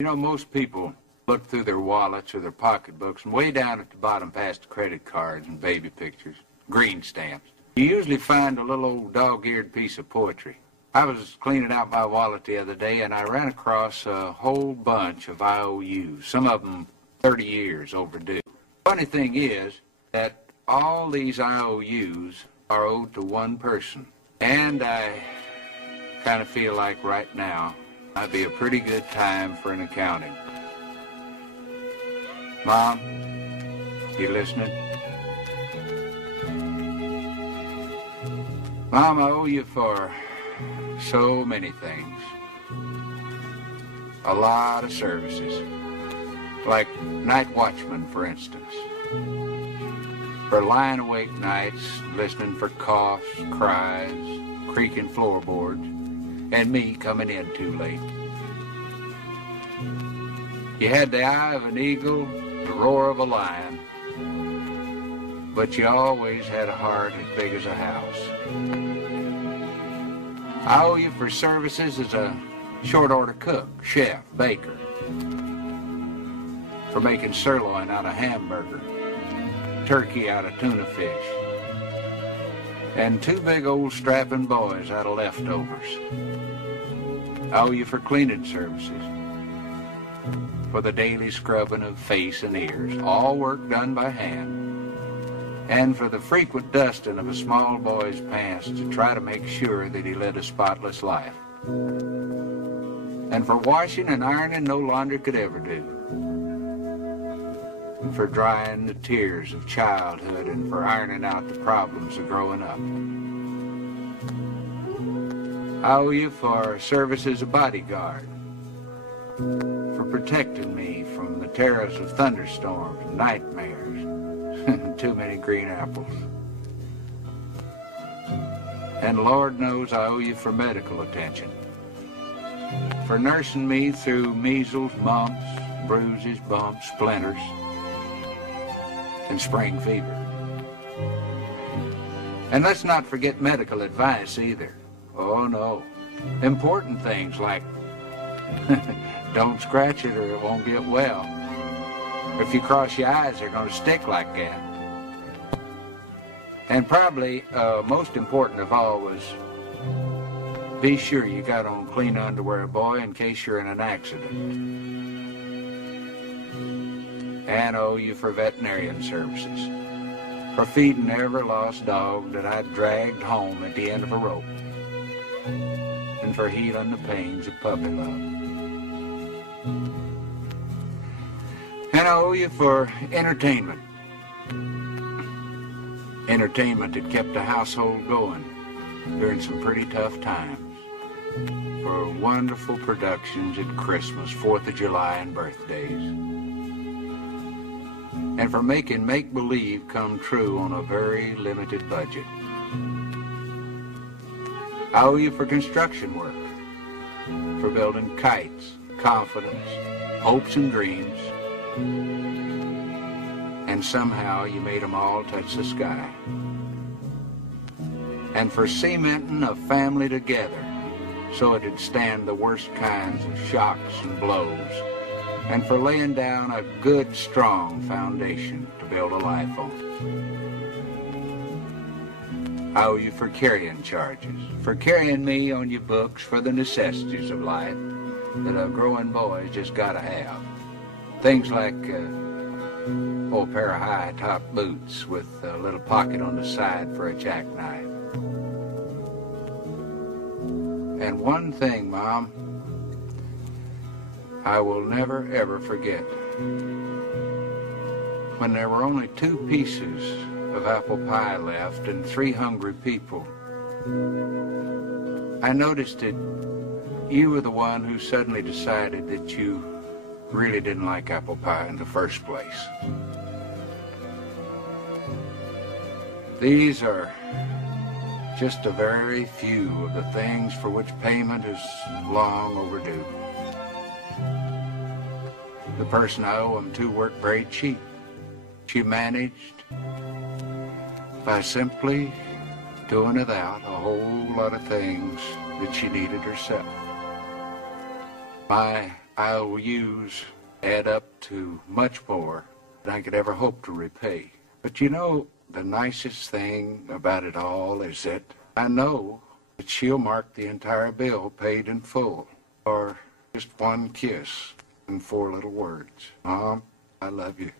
You know, most people look through their wallets or their pocketbooks, and way down at the bottom past credit cards and baby pictures, green stamps, you usually find a little old dog-eared piece of poetry. I was cleaning out my wallet the other day, and I ran across a whole bunch of IOUs, some of them 30 years overdue. Funny thing is that all these IOUs are owed to one person, and I kind of feel like right now might be a pretty good time for an accounting. Mom, you listening? Mom, I owe you for so many things. A lot of services. Like night watchman, for instance. For lying awake nights, listening for coughs, cries, creaking floorboards, and me coming in too late. You had the eye of an eagle, the roar of a lion, but you always had a heart as big as a house. I owe you for services as a short-order cook, chef, baker, for making sirloin out of hamburger, turkey out of tuna fish, and two big old strapping boys out of leftovers. I owe you for cleaning services, for the daily scrubbing of face and ears, all work done by hand, and for the frequent dusting of a small boy's pants to try to make sure that he led a spotless life, and for washing and ironing no laundry could ever do, and for drying the tears of childhood, and for ironing out the problems of growing up. I owe you for service as a bodyguard, for protecting me from the terrors of thunderstorms and nightmares and too many green apples. And Lord knows I owe you for medical attention, for nursing me through measles, mumps, bruises, bumps, splinters, and spring fever. And let's not forget medical advice either. Oh no, important things like don't scratch it or it won't get well. If you cross your eyes, they're going to stick like that. And probably most important of all was be sure you got on clean underwear, boy, in case you're in an accident. And owe you for veterinarian services, for feeding every lost dog that I dragged home at the end of a rope, and for healing the pains of puppy love. And I owe you for entertainment. Entertainment that kept the household going during some pretty tough times. For wonderful productions at Christmas, 4th of July, and birthdays. And for making make-believe come true on a very limited budget. I owe you for construction work, for building kites, confidence, hopes and dreams, and somehow you made them all touch the sky. And for cementing a family together so it'd stand the worst kinds of shocks and blows, and for laying down a good, strong foundation to build a life on. I owe you for carrying charges, for carrying me on your books for the necessities of life that a growing boy's just gotta have. Things like a pair of high-top boots with a little pocket on the side for a jackknife. And one thing, Mom, I will never, ever forget. When there were only 2 pieces of apple pie left and 3 hungry people, I noticed that you were the one who suddenly decided that you really didn't like apple pie in the first place. These are just a very few of the things for which payment is long overdue. The person I owe them to worked very cheap. She managed by simply doing without a whole lot of things that she needed herself. My IOUs add up to much more than I could ever hope to repay. But you know, the nicest thing about it all is that I know that she'll mark the entire bill paid in full, or just one kiss and 4 little words. Mom, I love you.